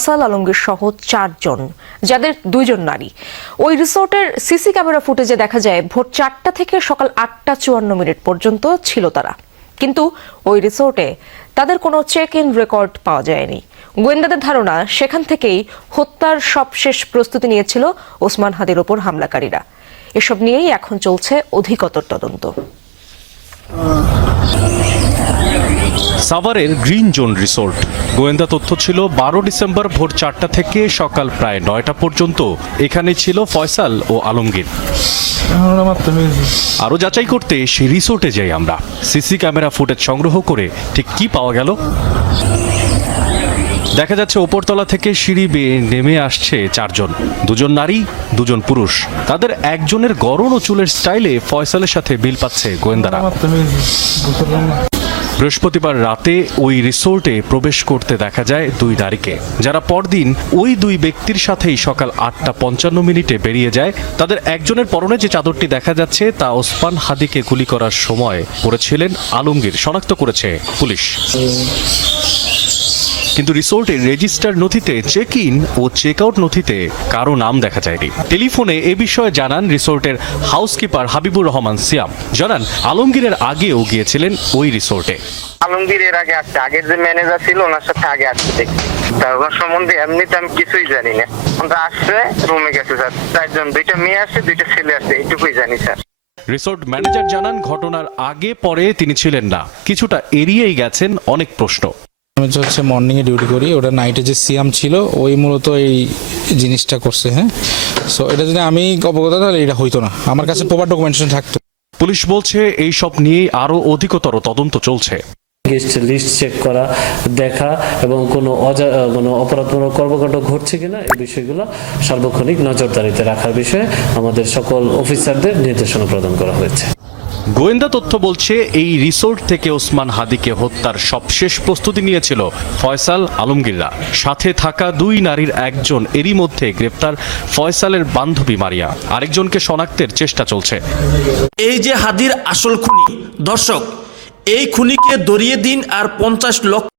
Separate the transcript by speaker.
Speaker 1: ফয়সাল আলমগীর সহ চারজন যাদের দুইজন নারী ওই রিসোর্টের সিসি ক্যামেরা ফুটেজে দেখা যায় ভোর চারটা থেকে সকাল আটটা চুয়ান্ন মিনিট পর্যন্ত ছিল তারা কিন্তু ওই রিসোর্টে তাদের কোনো চেক ইন রেকর্ড পাওয়া যায়নি গোয়েন্দাদের ধারণা সেখান থেকেই হত্যার সবশেষ প্রস্তুতি নিয়েছিল ওসমান হাদের ওপর হামলাকারীরা এসব নিয়েই এখন চলছে অধিকতর তদন্ত
Speaker 2: সাভারের গ্রিন জোন রিসোর্ট গোয়েন্দা তথ্য ছিল বারো ডিসেম্বর ভোর চারটা থেকে সকাল প্রায় নয়টা পর্যন্ত এখানে ছিল ফয়সাল ও আলমগীর আরও যাচাই করতে সেই রিসোর্টে যাই আমরা সিসি ক্যামেরা ফুটেজ সংগ্রহ করে ঠিক কি পাওয়া গেল দেখা যাচ্ছে ওপরতলা থেকে সিঁড়ি বেয়ে নেমে আসছে চারজন দুজন নারী দুজন পুরুষ তাদের একজনের গরম ও চুলের স্টাইলে ফয়সালের সাথে বিল পাচ্ছে গোয়েন্দারা বৃহস্পতিবার রাতে ওই রিসোর্টে প্রবেশ করতে দেখা যায় দুই নারীকে যারা পরদিন ওই দুই ব্যক্তির সাথেই সকাল আটটা পঞ্চান্ন মিনিটে বেরিয়ে যায় তাদের একজনের পরনে যে চাদরটি দেখা যাচ্ছে তা ওসমান হাদিকে গুলি করার সময় পরেছিলেন আলমগীর শনাক্ত করেছে পুলিশ কিন্তু রিসোর্টের রেজিস্টার নথিতে চেক ইন ও চেক আউট নথিতে কারো নাম দেখা যায়নি টেলিফোনে এ বিষয়ে জানান রিসোর্টের হাউসকিপার হাবিবুর রহমান সিয়াম জানান আলমগীরের আগেও গিয়েছিলেন ওই রিসোর্টে
Speaker 3: আলমগীরের আগে আসছে আগের যে ম্যানেজার ছিল ওনার সাথে আগে আসছে তার ওনার সম্বন্ধে এমনিতে আমি কিছুই জানি না ওনারা আসছে রুমে গেছে স্যার চারজন দুইটা মেয়ে আসছে দুইটা ছেলে আসছে এইটুকুই জানি স্যার
Speaker 2: রিসোর্ট ম্যানেজার জানান ঘটনার আগে পরে তিনি ছিলেন না কিছুটা এড়িয়েই গেছেন অনেক প্রশ্ন
Speaker 4: আমি তো হচ্ছে মর্নিং এ ডিউটি করি ওটা নাইটে যে সিয়াম ছিল ওই মূলত এই জিনিসটা করছে হ্যাঁ সো এটা যদি আমি অবগত তাহলে এটা হইতো না আমার কাছে প্রপার ডকুমেন্টেশন থাকতো
Speaker 2: পুলিশ বলছে এই সব নিয়ে আরো অধিকতর তদন্ত চলছে
Speaker 5: গেস্ট লিস্ট চেক করা দেখা এবং কোনো অজা কোনো অপরাধমূলক কর্মকাণ্ড ঘটছে কিনা এই বিষয়গুলো সার্বক্ষণিক নজরদারিতে রাখার বিষয়ে আমাদের সকল অফিসারদের নির্দেশনা প্রদান করা হয়েছে
Speaker 2: গোয়েন্দা তথ্য বলছে এই রিসোর্ট থেকে ওসমান হাদিকে হত্যার সবশেষ প্রস্তুতি নিয়েছিল ফয়সাল আলমগীররা সাথে থাকা দুই নারীর একজন এরই মধ্যে গ্রেপ্তার ফয়সালের বান্ধবী মারিয়া আরেকজনকে শনাক্তের চেষ্টা চলছে
Speaker 6: এই যে হাদির আসল খুনি দর্শক এই খুনিকে ধরিয়ে দিন আর পঞ্চাশ লক্ষ